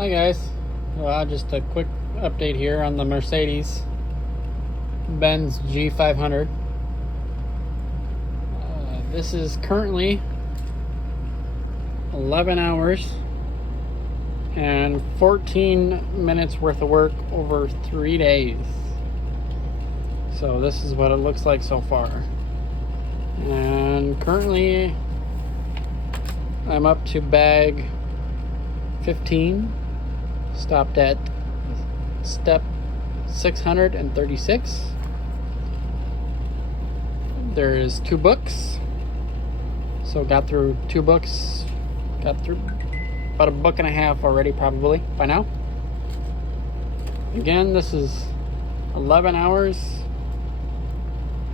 Hi guys, just a quick update here on the Mercedes-Benz G500. This is currently 11 hours and 14 minutes worth of work over 3 days. So this is what it looks like so far. And currently I'm up to bag 15. Stopped at step 636. There is 2 books, so got through 2 books. Got through about a book and a half already, probably by now. Again, this is 11 hours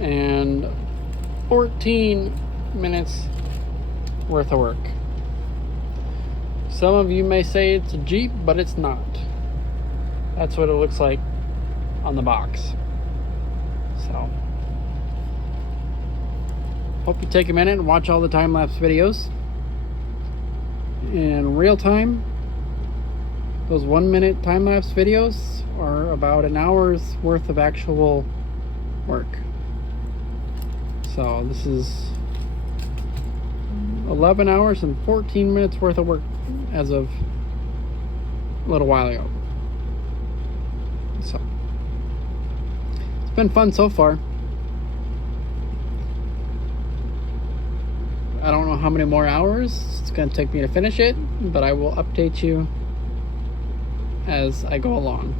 and 14 minutes worth of work. Some of you may say it's a Jeep, but it's not. That's what it looks like on the box. So, hope you take a minute and watch all the time-lapse videos. In real time, those 1-minute time-lapse videos are about an hour's worth of actual work. So this is 11 hours and 14 minutes worth of work as of a little while ago. So it's been fun so far. I don't know how many more hours it's going to take me to finish it, but I will update you as I go along.